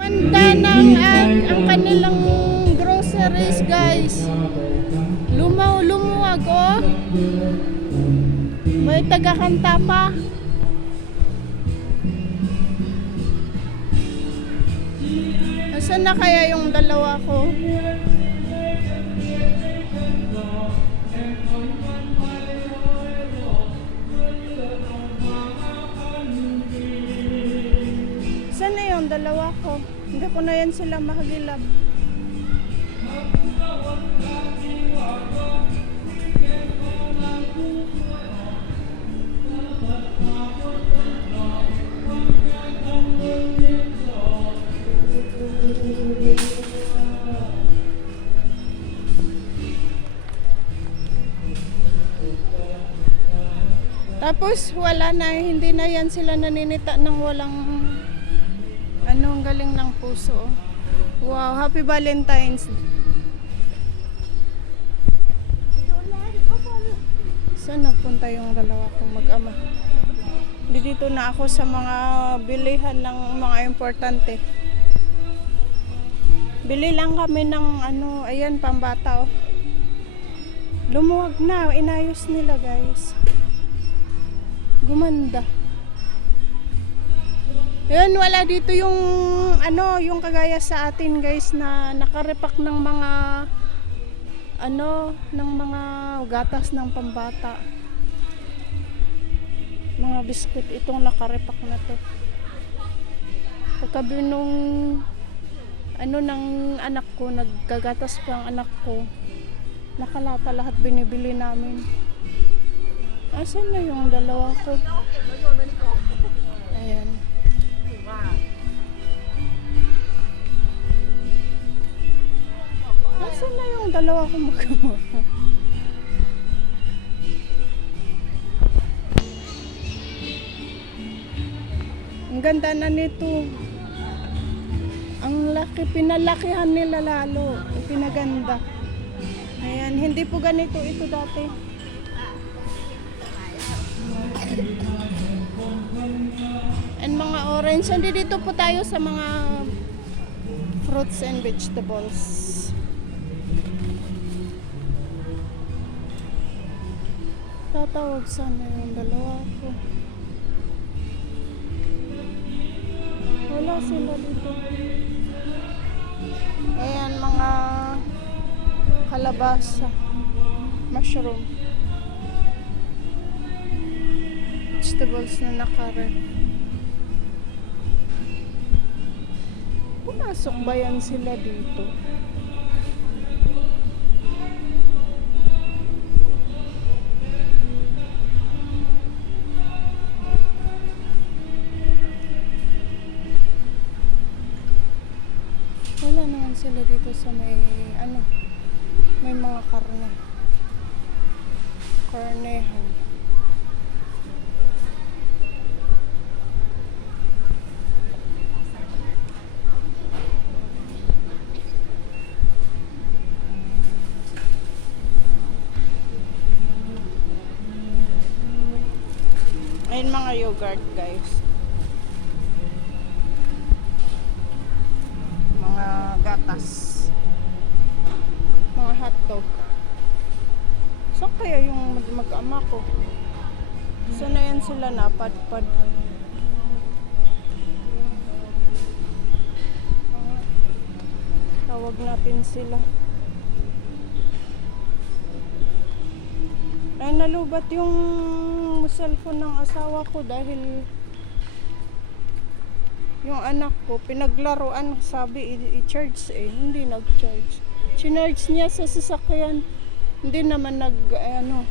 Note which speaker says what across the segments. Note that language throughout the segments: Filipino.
Speaker 1: Manda ng ang, ang kanilang groceries, guys. Lumaw, lumuwag, oh. May tagakanta pa. Asan na kaya yung dalawa ko? Dalawa ko? Hindi ko na yan sila mahagilap. Tapos wala na, hindi na yan sila naninita ng walang puso. Wow, happy Valentine's. Saan nagpunta yung dalawa kong mag-ama? Dito na ako sa mga bilihan ng mga importante. Bili lang kami ng ano, ayan, pambata oh. Lumuwag na, inayos nila guys. Gumanda. Yun, wala dito yung ano, yung kagaya sa atin guys na nakarepak ng mga ano, ng mga gatas ng pambata. Mga biskuit itong nakarepak na to. Pagkabi nung ano ng anak ko, naggagatas pa ang anak ko. Nakalata lahat binibili namin. Asan na yung dalawa ko? Yung dalawa ko magkama? Ang ganda na nito. Ang laki, pinalakihan nila lalo. Pinaganda. Ayan, hindi po ganito ito dati. And mga orange. Hindi dito po tayo sa mga fruits and vegetables. Tatawag sana yung dalawa ko. Wala sila dito. Ayan, mga kalabasa. Mushroom. Vegetables na naka-ref. Pumasok ba yan sila dito? Sa may ano may mga karne. Karnehan. Ayun mga yogurt guys. Mga gatas. Hotdog. Saan kaya yung mag- mag-ama ko? Saan na yan sila napadpad? Tawag natin sila. Ay, nalubat yung cellphone ng asawa ko dahil yung anak ko, pinaglaruan, sabi i-charge eh, hindi nag-charge. Chinarge niya sa sasakyan, hindi naman nag, ano,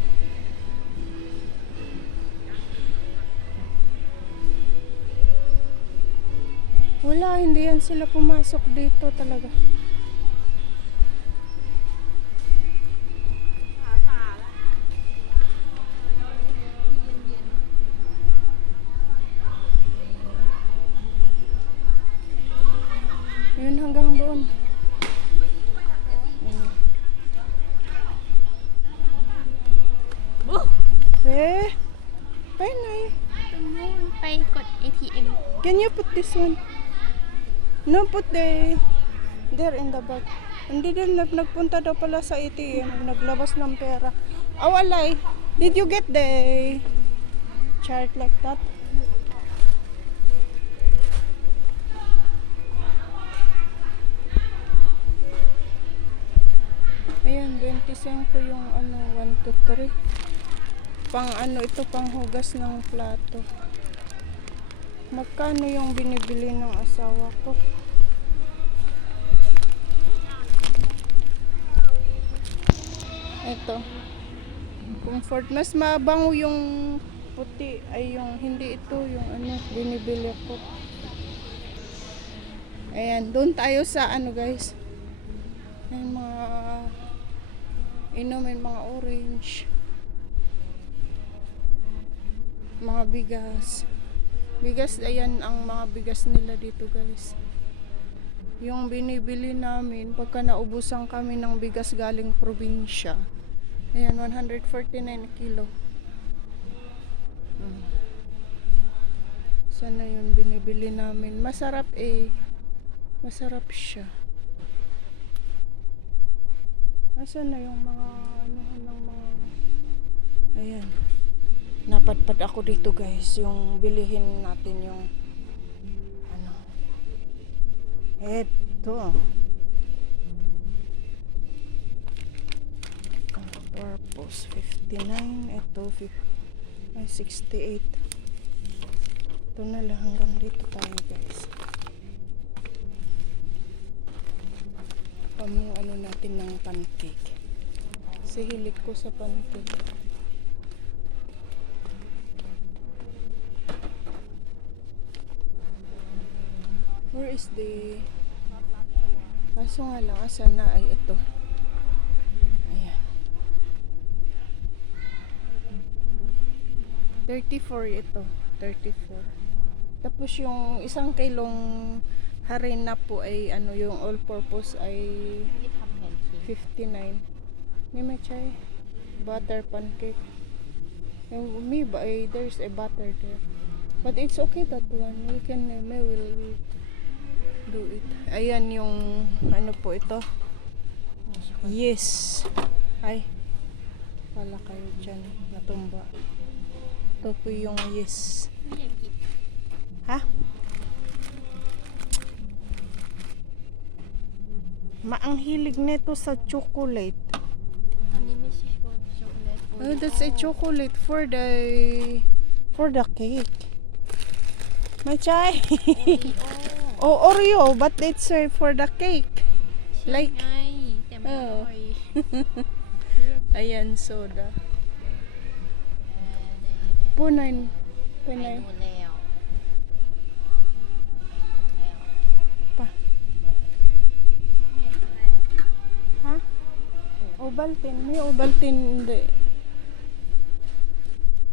Speaker 1: wala, hindi yan sila pumasok dito talaga. Yun hanggang doon. Can you put this one? No, put the there in the bag. Hindi din nag nagpunta daw pala sa ATM, naglabas ng pera. Oh, walay. Did you get the chart like that? Ayan, 25 yung ano, 1 to 3. Pang ano, ito pang hugas ng plato. Magkano yung binibili ng asawa ko? Ito. Comfort. Mas mabango yung puti ay yung hindi ito yung ano binibili ko. Ayan, doon tayo sa ano guys. Ayan, mga inumin, mga orange. Mga bigas. Bigas, ayan ang mga bigas nila dito guys. Yung binibili namin, pagka naubusan kami ng bigas galing probinsya, ayan, 149 kilo. Hmm. Sana yun binibili namin. Masarap eh. Masarap siya. Nasaan na yung mga ano ng mga Ayan. Napadpad ako dito guys, yung bilihin natin yung ano. Eto. Purpose 59, ito 50, ay 68. Ito na lang hanggang dito tayo guys. Pamo ano natin ng pancake. Hilig ko sa pancake. The... Kaso nga lang, asan na ay ito. Ayan. 34 ito. 34. Tapos yung isang kilong harina po ay ano yung all purpose ay 59. Ni may chay. Butter pancake. Yung me ba there's a butter there. But it's okay that one. We can, may will do it. Ayan yung ano po ito. Yes. Ay. Pala kayo dyan. Natumba. Ito po yung yes. Ha? Maang hilig nito sa chocolate. Oh, that's a chocolate for the for the cake. My chai. Oh, Oreo, but it's uh, for the cake. Like,
Speaker 2: oh.
Speaker 1: Ayan, soda.
Speaker 2: Punan. Punan.
Speaker 1: Pa. Ha? Obaltin. May obaltin hindi.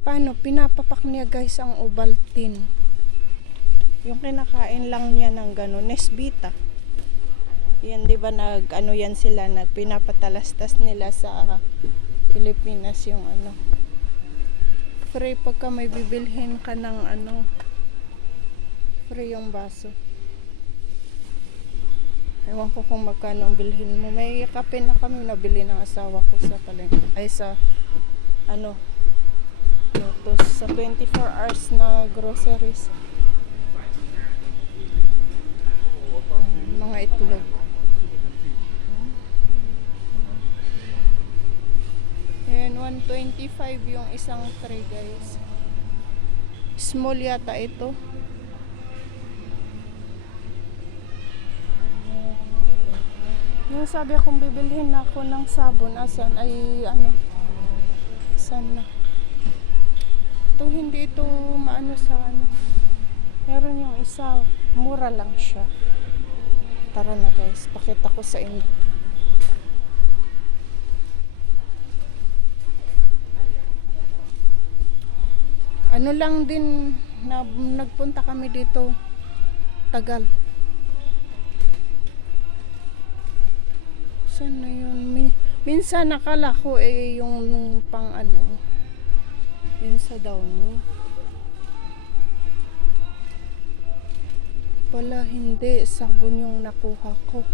Speaker 1: Paano? Pinapapak niya guys ang obaltin. Yung kinakain lang niya ng gano'n. Nesbita. Yan, di ba nag, ano yan sila, nagpinapatalastas nila sa Pilipinas yung ano. Free pagka may bibilhin ka ng ano, free yung baso. Ewan ko kung magkano ang bilhin mo. May kape na kami nabili ng asawa ko sa palengke. Ay sa ano Lotus sa 24 hours na groceries. Mga itlog. Ayan, 125 yung isang tray guys. Small yata ito. Yung sabi akong bibilhin ako ng sabon, asan ay ano, asan na. Ito hindi ito maano sa ano. Meron yung isa, mura lang siya. Tara na guys, pakita ko sa inyo. Ano lang din na nagpunta kami dito Tagal. Saan na yun? Min- minsan nakala ko eh yung pang ano, yun sa Downey. Wala, hindi. Sabon yung nakuha ko.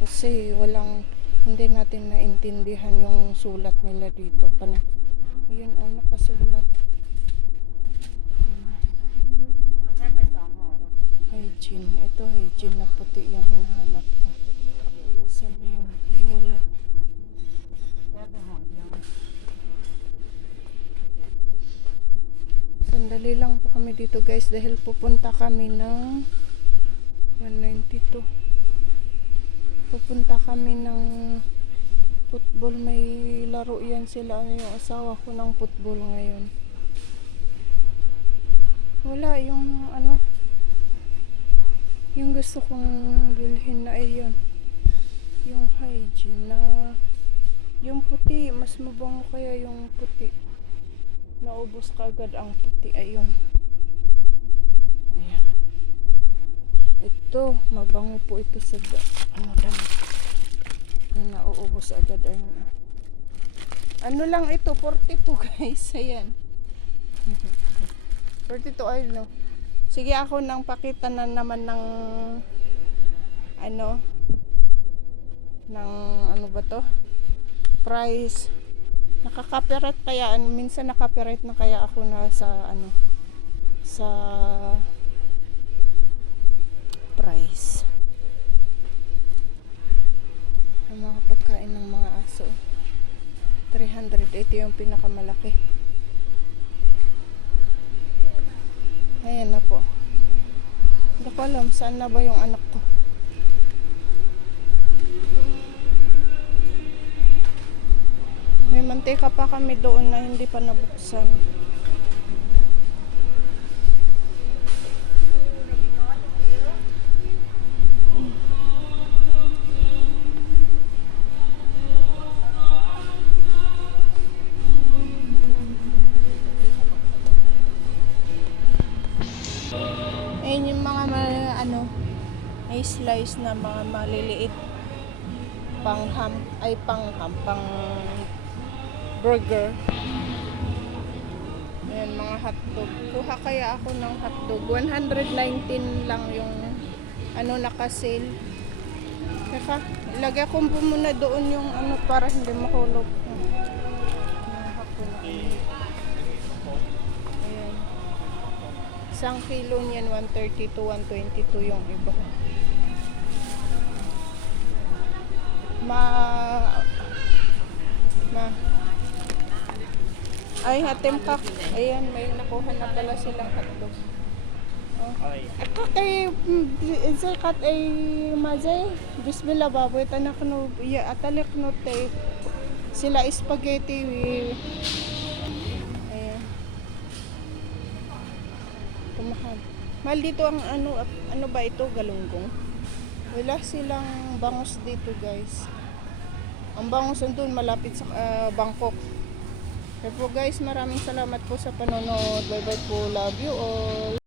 Speaker 1: Kasi walang, hindi natin naintindihan yung sulat nila dito. Pana, yun o, nakasulat. Hygiene. Ito hygiene na puti yung hinahanap ko. Sabi yun, wala. Sandali lang po kami dito guys dahil pupunta kami ng 192. Pupunta kami ng football. May laro yan sila. Ano yung asawa ko ng football ngayon. Wala yung ano. Yung gusto kong bilhin na ayun. Yung hygiene na yung puti. Mas mabango kaya yung puti. Naubos kagad ang puti. Ayun. Ayan. Ito, mabango po ito sa ano. Yung nauubos agad. Ayun. Ano lang ito? 42 guys. Ayan. 42 ay no. Sige ako nang pakita na naman ng ano ng ano ba to? Price. Nakaka-copyright kaya ano, minsan nakaka-copyright na kaya ako na sa ano sa price. Ang mga pagkain ng mga aso. 300 ito yung pinakamalaki. Ayan na po. Hindi ko alam saan na ba yung anak ko. Mantika pa kami doon na hindi pa nabuksan. Ayun yung mga ma- ano, may slice na mga maliliit pang ham, ay pang ham, pang burger. Ayan, mga hotdog. Kuha kaya ako ng hotdog. 119 lang yung ano naka-sale. Teka, ilagay ko muna doon yung ano para hindi ano. Ayan. Isang kilo niyan, 130 to 122 yung iba. Ma... Ay, hatim ka. Ayan, may nakuha na pala silang hotdog. Ako kay isa kat ay mazay bismillah baboy tanak no ya atalik no te sila spaghetti ayan Tumahal. Mahal dito ang ano, ano ba ito, galunggong? Wala silang bangus dito guys. Ang bangus doon malapit sa ah, Bangkok. Po guys, maraming salamat po sa panonood. Bye bye po. Love you all.